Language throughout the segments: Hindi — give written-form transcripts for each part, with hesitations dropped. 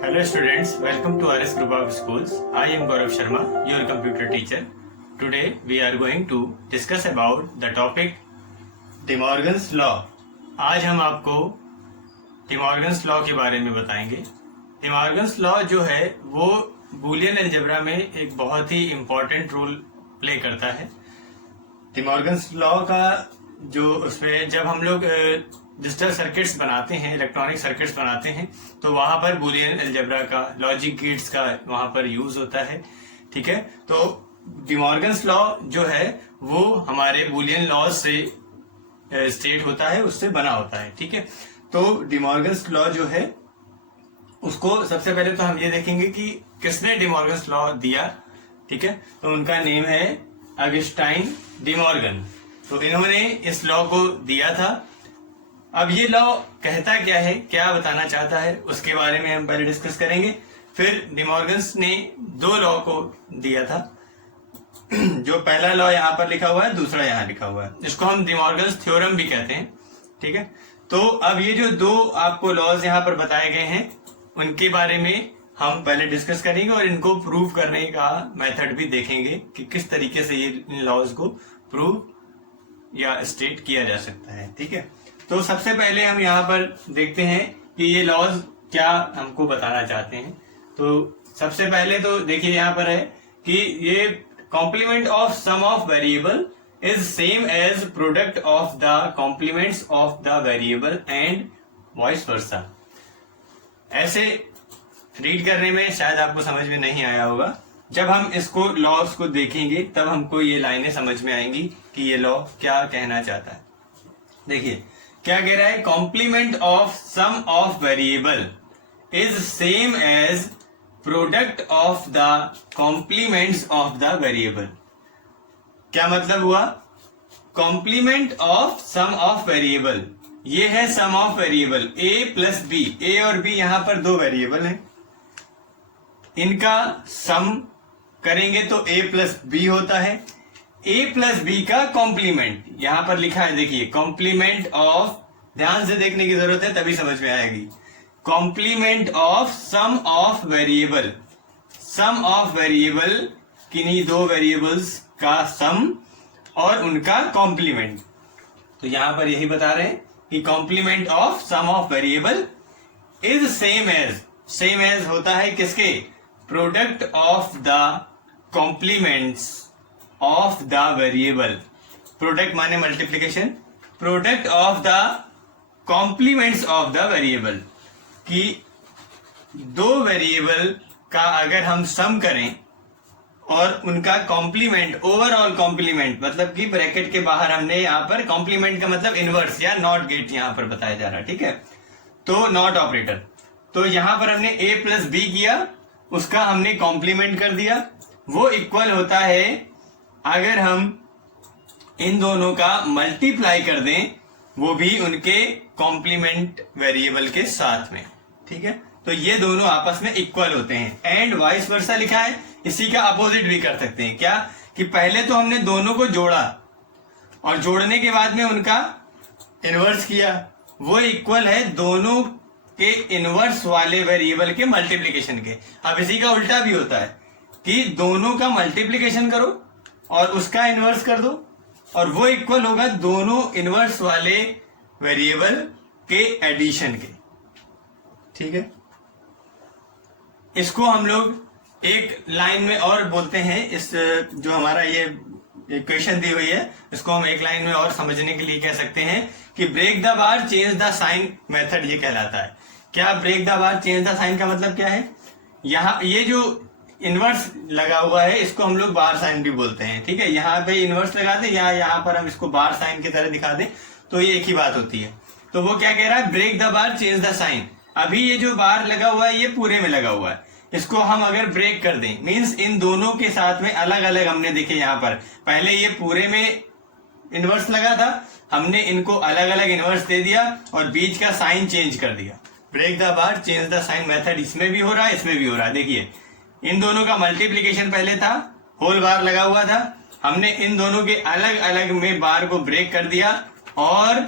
Hello students, welcome to RS Group of Schools. I am Gaurav Sharma, your computer teacher. Today we are going to discuss about the topic De Morgan's Law. आज हम आपको De Morgan's Law के बारे में बताएंगे. De Morgan's Law जो है वो बूलियन अलजेब्रा में एक बहुत ही इम्पोर्टेंट रोल प्ले करता है. De Morgan's Law का जो उसमें जब हम लोग डिजिटल सर्किट्स बनाते हैं, इलेक्ट्रॉनिक सर्किट्स बनाते हैं, तो वहां पर बूलियन अलजेब्रा का, लॉजिक गेट्स का वहां पर यूज होता है. ठीक है, तो De Morgan's लॉ जो है वो हमारे बूलियन लॉज से स्टेट होता है, उससे बना होता है. ठीक है, तो De Morgan's लॉ जो है उसको सबसे पहले तो हम ये देखेंगे कि किसने De Morgan's लॉ दिया. ठीक है, तो उनका नेम है अगस्टाइन डी मॉर्गन. तो इन्होंने इस लॉ को दिया था. अब ये लॉ कहता क्या है, क्या बताना चाहता है, उसके बारे में हम पहले डिस्कस करेंगे. फिर De Morgan's ने दो लॉ को दिया था. जो पहला लॉ यहाँ पर लिखा हुआ है, दूसरा यहाँ लिखा हुआ है. इसको हम De Morgan's थ्योरम भी कहते हैं. ठीक है, तो अब ये जो दो आपको लॉज यहाँ पर बताए गए हैं उनके बारे में हम पहले डिस्कस करेंगे और इनको प्रूव करने का मेथड भी देखेंगे कि किस तरीके से ये इन लॉज को प्रूव या स्टेट किया जा सकता है. ठीक है, तो सबसे पहले हम यहाँ पर देखते हैं कि ये लॉज क्या हमको बताना चाहते हैं. तो सबसे पहले तो देखिए यहाँ पर है कि ये complement of sum of variable is same as product of the complements of the variable and vice versa. ऐसे रीड करने में शायद आपको समझ में नहीं आया होगा. जब हम इसको लॉज को देखेंगे तब हमको ये लाइनें समझ में आएंगी कि ये लॉ क्या कहना चाहता है. देखिए क्या कह रहा है, complement of sum of variable is same as product of the complements of the variable. क्या मतलब हुआ, complement of sum of variable, ये है sum of variable a plus B. A और बी यहां पर दो वेरिएबल हैं, इनका सम करेंगे तो a प्लस बी होता है. a प्लस बी का कॉम्प्लीमेंट यहां पर लिखा है, देखिए कॉम्प्लीमेंट ऑफ, ध्यान से देखने की जरूरत है तभी समझ में आएगी. Complement of sum of variable, sum of variable किन्हीं दो वेरिएबल्स का सम और उनका कॉम्प्लीमेंट. तो यहां पर यही बता रहे हैं कि complement of sum of variable is same as, same as होता है किसके, product of the complements of the variable. Product माने multiplication, product of the complements of the variable, कि दो वेरिएबल का अगर हम सम करें और उनका कॉम्प्लीमेंट, ओवरऑल कॉम्प्लीमेंट, मतलब कि ब्रैकेट के बाहर हमने यहाँ पर कॉम्प्लीमेंट का मतलब इनवर्स या नॉट गेट यहां पर बताया जा रहा है. ठीक है, तो नॉट ऑपरेटर, तो यहां पर हमने a प्लस बी किया, उसका हमने कॉम्प्लीमेंट कर दिया. वो इक्वल होता है अगर हम इन दोनों का मल्टीप्लाई कर दें, वो भी उनके कॉम्प्लीमेंट वेरिएबल के साथ में. ठीक है, तो ये दोनों आपस में इक्वल होते हैं. एंड वाइस वर्सा लिखा है, इसी का अपोजिट भी कर सकते हैं. क्या कि पहले तो हमने दोनों को जोड़ा और जोड़ने के बाद में उनका इनवर्स किया, वो इक्वल है दोनों के इनवर्स वाले वेरिएबल के मल्टीप्लीकेशन के. अब इसी का उल्टा भी होता है कि दोनों का मल्टीप्लीकेशन करो और उसका इनवर्स कर दो, और वो इक्वल होगा दोनों इनवर्स वाले वेरिएबल के एडिशन के. ठीक है, इसको हम लोग एक लाइन में और बोलते हैं. इस जो हमारा ये इक्वेशन दी हुई है, इसको हम एक लाइन में और समझने के लिए कह सकते हैं कि break the bar change the sign method ये कहलाता है. क्या break the bar change the sign का मतलब क्या है, यहाँ ये जो इनवर्स लगा हुआ है इसको हम लोग बार साइन भी बोलते हैं. ठीक है, यहाँ पे इनवर्स लगा दें या यहाँ पर हम इसको बार साइन की तरह दिखा दें तो ये एक ही बात होती है. तो वो क्या कह रहा है, break the bar change the sign. अभी ये जो बार लगा हुआ है ये पूरे में लगा हुआ है, इसको हम अगर ब्रेक कर दें, मीन्स इन दोनों के साथ में अलग अलग, हमने देखे यहाँ पर पहले ये पूरे में इनवर्स लगा था, हमने इनको अलग अलग इनवर्स दे दिया और बीच का साइन चेंज कर दिया. Break the bar change the sign method इसमें भी हो रहा है, इसमें भी हो रहा है. देखिए इन दोनों का मल्टीप्लीकेशन पहले था, होल बार लगा हुआ था, हमने इन दोनों के अलग अलग में बार को ब्रेक कर दिया और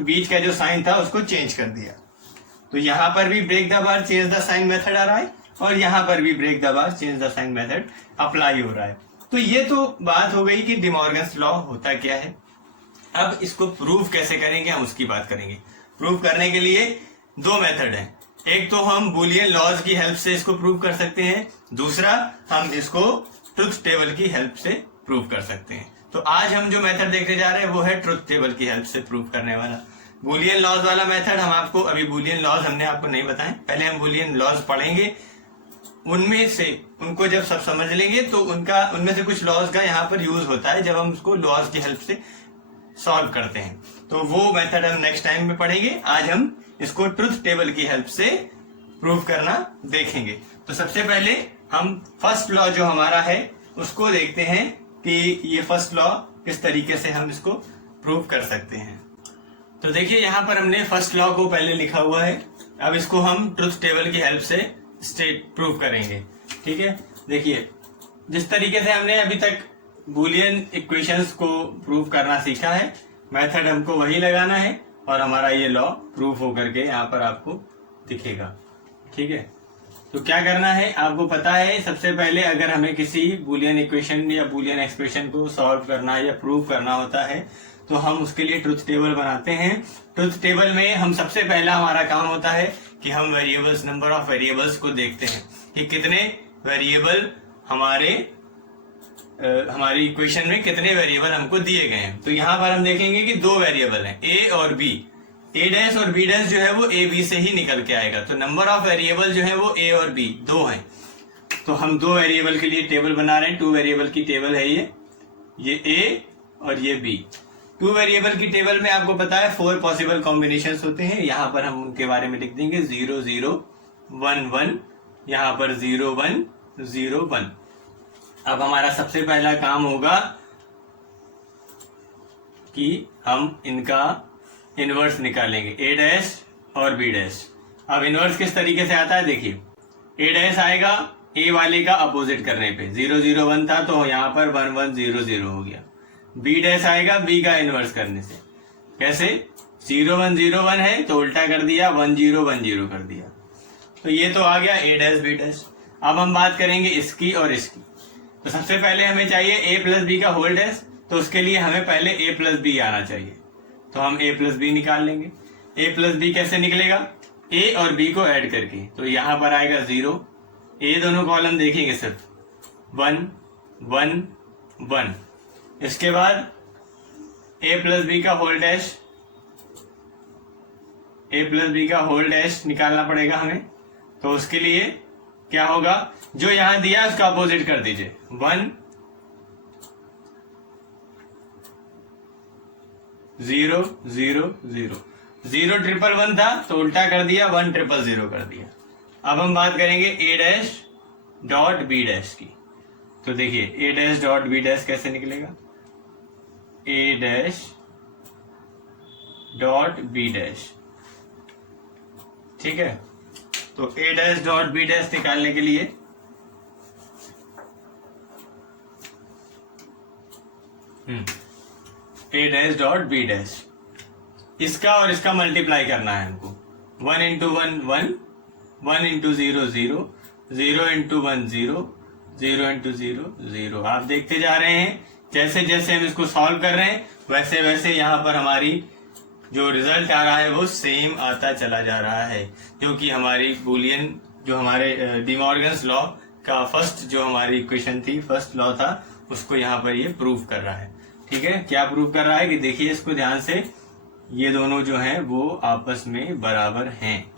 बीच का जो साइन था उसको चेंज कर दिया. तो यहाँ पर भी break the bar change the sign method आ रहा है और यहाँ पर भी break the bar change the sign method apply हो रहा है। तो ये तो बात हो गई कि डी मॉर्गन्स लॉ होता क्या है। अब इसको प्रूव कैसे करेंगे हम उसकी बात करेंगे। प्रूव करने के लिए दो मेथड हैं। एक तो हम बुलियन लॉज की हेल्प से इसको प्रूव कर सकते हैं, दूसरा हम इसको ट्रुथ टेबल की हेल्प से प्रूव कर सकते हैं। तो आज हम जो मेथड देखने जा रहे हैं वो है ट्रुथ टेबल की हेल्प से प्रूव करने वाला। बुलियन लॉज वाला मेथड हम आपको अभी बुलियन लॉज हमने आपको नहीं बताए, पहले हम बुलियन लॉज पढ़ेंगे, उनमें से उनको जब सब समझ लेंगे तो उनमें से कुछ लॉज का यहाँ पर यूज होता है जब हम उसको लॉज की हेल्प से सॉल्व करते हैं। तो वो मेथड हम नेक्स्ट टाइम में पढ़ेंगे। आज हम इसको ट्रुथ टेबल की हेल्प से प्रूव करना देखेंगे। तो सबसे पहले हम फर्स्ट लॉ जो हमारा है उसको देखते हैं कि ये फर्स्ट लॉ किस तरीके से हम इसको प्रूव कर सकते हैं। तो देखिए यहाँ पर हमने फर्स्ट लॉ को पहले लिखा हुआ है, अब इसको हम ट्रुथ टेबल की हेल्प से स्टेट प्रूव करेंगे। ठीक है, देखिए जिस तरीके से हमने अभी तक बुलियन इक्वेशंस को प्रूव करना सीखा है, मेथड हमको वही लगाना है और हमारा ये लॉ प्रूफ होकर के यहाँ पर आपको दिखेगा। ठीक है, तो क्या करना है आपको पता है। सबसे पहले अगर हमें किसी बुलियन इक्वेशन या बुलियन एक्सप्रेशन को सॉल्व करना है या प्रूव करना होता है तो हम उसके लिए ट्रुथ टेबल बनाते हैं। ट्रुथ टेबल में हम सबसे पहला हमारा काम होता है कि हम वेरिएबल्स, नंबर ऑफ वेरिएबल्स को देखते हैं कि कितने वेरिएबल हमारी इक्वेशन में कितने वेरिएबल हमको दिए गए हैं। तो यहाँ पर हम देखेंगे कि दो वेरिएबल हैं, ए और बी। ए डैश और बी डैश जो है वो ए बी से ही निकल के आएगा। तो नंबर ऑफ वेरिएबल जो है वो ए और बी दो हैं। तो हम दो वेरिएबल के लिए टेबल बना रहे हैं। टू वेरिएबल की टेबल है ये ए और ये बी। टू वेरिएबल की टेबल में आपको पता है 4 पॉसिबल कॉम्बिनेशंस होते हैं। यहाँ पर हम उनके बारे में लिख देंगे 0 0 1 1, यहाँ पर 0 1 0 1। अब हमारा सबसे पहला काम होगा कि हम इनका इनवर्स निकालेंगे, ए डैश और बी डैश। अब इनवर्स किस तरीके से आता है देखिए, ए डैश आएगा ए वाले का अपोजिट करने पे, 0 0 1 था तो यहाँ पर 1 1 0 0 हो गया। बी डैश आएगा बी का इनवर्स करने से, कैसे 0 1 0 1 है तो उल्टा कर दिया 1 0 1 0 कर दिया। तो ये तो आ गया ए डैश बी डैश। अब हम बात करेंगे इसकी और इसकी। तो सबसे पहले हमें चाहिए ए प्लस बी का होल डैश, तो उसके लिए हमें पहले ए प्लस बी आना चाहिए। तो हम ए प्लस बी निकाल लेंगे। ए प्लस बी कैसे निकलेगा, ए और बी को ऐड करके। तो यहां पर आएगा 0, ए दोनों कॉलम देखेंगे सिर्फ 1 1 1। इसके बाद ए प्लस बी का होल डैश, ए प्लस बी का होल डैश निकालना पड़ेगा हमें। तो उसके लिए क्या होगा, जो यहां दिया उसका अपोजिट कर दीजिए, 1 0 0 0। 0 ट्रिपल 1 था तो उल्टा कर दिया 1 ट्रिपल 0 कर दिया। अब हम बात करेंगे ए डैश डॉट बी डैश की। तो देखिए ए डैश डॉट बी डैश कैसे निकलेगा, ए डैश डॉट बी डैश। ठीक है, तो ए डैश डॉट बी डैश निकालने के लिए ए डैश डॉट बी डैश, इसका और इसका मल्टीप्लाई करना है हमको। 1 इंटू 1 1, 1 इंटू 0 0, 0 इंटू 1 0, 0 इंटू 0 0। आप देखते जा रहे हैं जैसे जैसे हम इसको सॉल्व कर रहे हैं वैसे वैसे यहाँ पर हमारी जो रिजल्ट आ रहा है वो सेम आता चला जा रहा है, जो कि हमारी बुलियन, जो हमारे डी मॉर्गन्स लॉ का फर्स्ट जो हमारी इक्वेशन थी, फर्स्ट लॉ था, उसको यहाँ पर ये प्रूव कर रहा है। ठीक है, क्या प्रूव कर रहा है कि देखिए इसको ध्यान से, ये दोनों जो हैं वो आपस में बराबर हैं।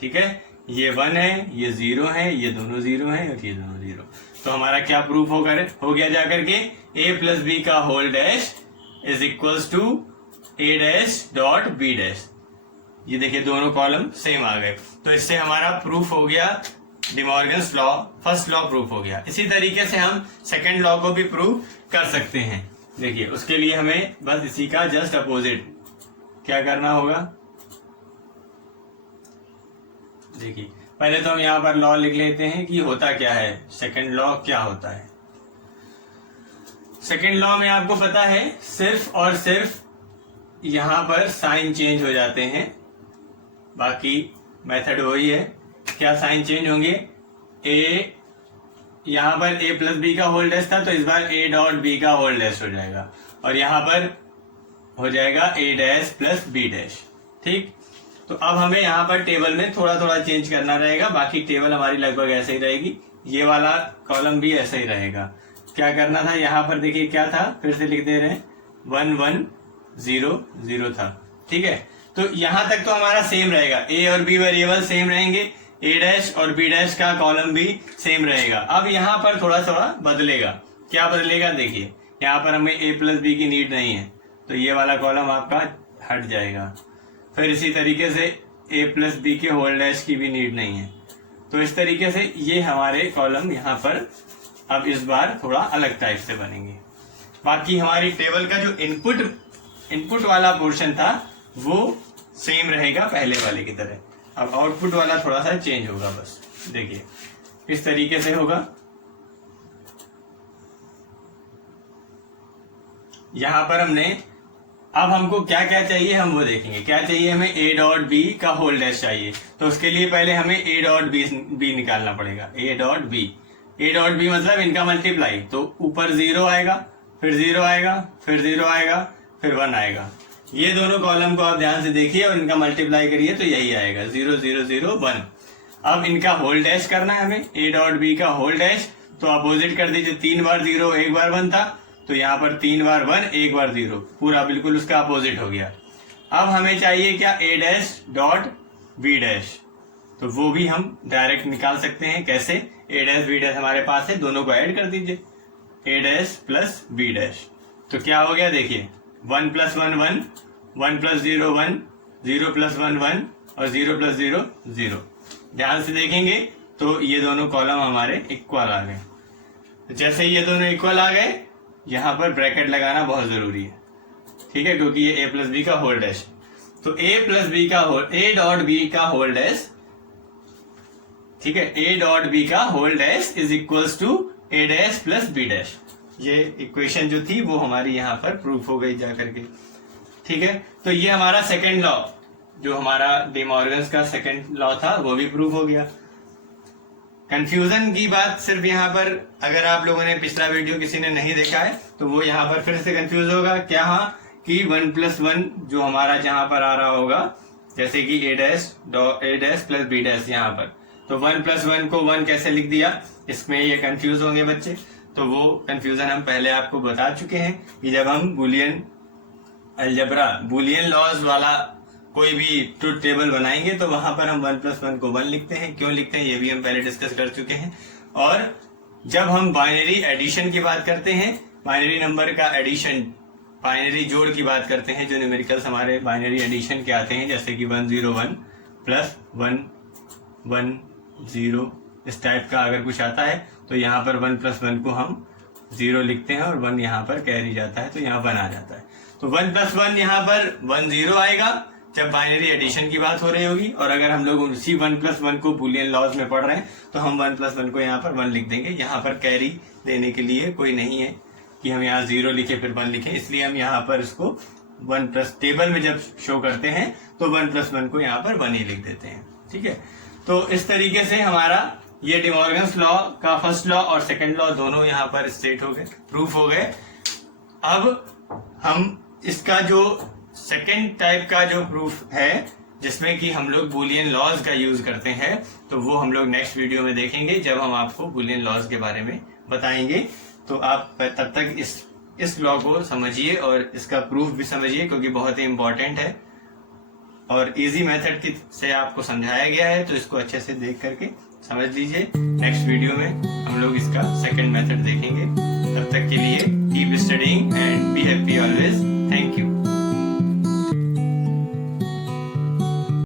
ठीक है, ये 1 है, ये 0 है, ये दोनों 0 हैं और ये दोनों 0। तो हमारा क्या प्रूफ हो गया जाकर के, ए प्लस बी का whole dash is equals to A dash dot B dash. ये देखिए दोनों कॉलम सेम आ गए। तो इससे हमारा प्रूफ हो गया D Morgan's law, first law proof हो गया। इसी तरीके से हम सेकंड लॉ को भी प्रूव कर सकते हैं। देखिए उसके लिए हमें बस इसी का जस्ट अपोजिट क्या करना होगा। देखिए पहले तो हम यहाँ पर लॉ लिख लेते हैं कि होता क्या है, सेकंड लॉ क्या होता है। सेकंड लॉ में आपको पता है सिर्फ और सिर्फ यहाँ पर साइन चेंज हो जाते हैं, बाकी मेथड वही है, क्या साइन चेंज होंगे, ए यहाँ पर a प्लस बी का होल डैश था तो इस बार a डॉट बी का होल डैश हो जाएगा और यहाँ पर हो जाएगा a dash plus B dash. ठीक, तो अब हमें यहाँ पर टेबल में थोड़ा थोड़ा चेंज करना रहेगा, बाकी टेबल हमारी लगभग ऐसे ही रहेगी, ये वाला कॉलम भी ऐसे ही रहेगा। क्या करना था, यहाँ पर देखिए क्या था, फिर से लिख दे रहे हैं 1 1 0 0 था। ठीक है, तो यहां तक तो हमारा सेम रहेगा, ए और बी वेरिएबल सेम रहेंगे, ए डैश और बी डैश का कॉलम भी सेम रहेगा। अब यहाँ पर थोड़ा थोड़ा बदलेगा, क्या बदलेगा देखिए, यहाँ पर हमें ए प्लस बी की नीड नहीं है तो ये वाला कॉलम आपका हट जाएगा। फिर इसी तरीके से ए प्लस बी के होल डैश की भी नीड नहीं है, तो इस तरीके से ये हमारे कॉलम यहाँ पर अब इस बार थोड़ा अलग टाइप से बनेंगे। बाकी हमारी टेबल का जो इनपुट वाला पोर्शन था वो सेम रहेगा पहले वाले की तरह, अब आउटपुट वाला थोड़ा सा चेंज होगा। बस देखिए इस तरीके से होगा। यहां पर हमने, अब हमको क्या क्या चाहिए हम वो देखेंगे। क्या चाहिए हमें, a डॉट बी का होल डैश चाहिए, तो उसके लिए पहले हमें a डॉट बी निकालना पड़ेगा। a डॉट बी मतलब इनका मल्टीप्लाई, तो ऊपर 0 आएगा, फिर 0 आएगा, फिर 0 आएगा, फिर 1 आएगा। ये दोनों कॉलम को आप ध्यान से देखिए और इनका मल्टीप्लाई करिए तो यही आएगा 0 0 0 1। अब इनका होल डैश करना है हमें, a डॉट बी का होल डैश, तो अपोजिट कर दीजिए, 3 बार 0 1 बार 1 था तो यहाँ पर 3 बार 1 1 बार 0, पूरा बिल्कुल उसका अपोजिट हो गया। अब हमें चाहिए क्या, a dash dot B dash, तो वो भी हम डायरेक्ट निकाल सकते हैं। कैसे, a डैश बी डैश हमारे पास है, दोनों को ऐड कर दीजिए, a dash plus B dash, तो क्या हो गया देखिए, 1 प्लस 1 1, 1 प्लस 0 1, 0 प्लस 1 1 और 0 प्लस 0 0। ध्यान से देखेंगे तो ये दोनों कॉलम हमारे इक्वल आ गए। जैसे ही ये दोनों इक्वल आ गए, यहाँ पर ब्रैकेट लगाना बहुत जरूरी है, ठीक है, क्योंकि ये a प्लस बी का होल डैश, तो a प्लस बी का होल, a डॉट बी का होल डैश, ठीक है, a डॉट बी का whole dash is equals to a dash plus B dash. ये इक्वेशन जो थी वो हमारी यहाँ पर प्रूफ हो गई जा करके। ठीक है, तो ये हमारा सेकेंड लॉ, जो हमारा डी मॉर्गन्स का सेकेंड लॉ था वो भी प्रूफ हो गया। कंफ्यूजन की बात सिर्फ यहाँ पर, अगर आप लोगों ने पिछला वीडियो किसी ने नहीं देखा है तो वो यहाँ पर फिर से कंफ्यूज होगा क्या, हाँ कि 1 प्लस 1 जो हमारा जहां पर आ रहा होगा, जैसे कि a dash plus b dash यहाँ पर, तो 1 प्लस 1 को 1 कैसे लिख दिया, इसमें ये कंफ्यूज होंगे बच्चे। तो वो कंफ्यूजन हम पहले आपको बता चुके हैं कि जब हम बुलियन अलजेब्रा, बुलियन लॉज वाला कोई भी ट्रुथ टेबल बनाएंगे तो वहां पर हम 1 प्लस 1 को 1 लिखते हैं। क्यों लिखते हैं ये भी हम पहले डिस्कस कर चुके हैं। और जब हम बाइनरी एडिशन की बात करते हैं, बाइनरी नंबर का एडिशन, बाइनरी जोड़ की बात करते हैं, जो न्यूमेरिकल्स हमारे बाइनरी एडिशन के आते हैं, जैसे कि 101 प्लस 110 इस टाइप का अगर कुछ आता है तो यहाँ पर 1 प्लस 1 को हम 0 लिखते हैं और 1 यहाँ पर कैरी जाता है तो यहाँ 1 आ जाता है। तो 1 प्लस 1 यहाँ पर 10 आएगा जब बाइनरी एडिशन की बात हो रही होगी। और अगर हम लोग उसी 1 प्लस 1 को बुलियन लॉज में पढ़ रहे हैं तो हम 1 प्लस 1 को यहाँ पर 1 लिख देंगे। यहाँ पर कैरी देने के लिए कोई नहीं है कि हम यहाँ 0 लिखे फिर 1 लिखे, इसलिए हम यहाँ पर इसको 1 प्लस, टेबल में जब शो करते हैं तो 1 प्लस 1 को यहाँ पर 1 ही लिख देते हैं। ठीक है, तो इस तरीके से हमारा ये डी मॉर्गन्स लॉ का फर्स्ट लॉ और सेकंड लॉ दोनों यहाँ पर स्टेट हो गए, प्रूफ हो गए। अब हम इसका जो सेकंड टाइप का जो प्रूफ है जिसमें कि हम लोग बुलियन लॉज का यूज करते हैं, तो वो हम लोग नेक्स्ट वीडियो में देखेंगे जब हम आपको बुलियन लॉज के बारे में बताएंगे। तो आप तब तक इस लॉ को समझिए और इसका प्रूफ भी समझिए, क्योंकि बहुत ही इंपॉर्टेंट है और इजी मेथड से आपको समझाया गया है, तो इसको अच्छे से देख करके समझ लीजिए। नेक्स्ट वीडियो में हम लोग इसका सेकंड मेथड देखेंगे।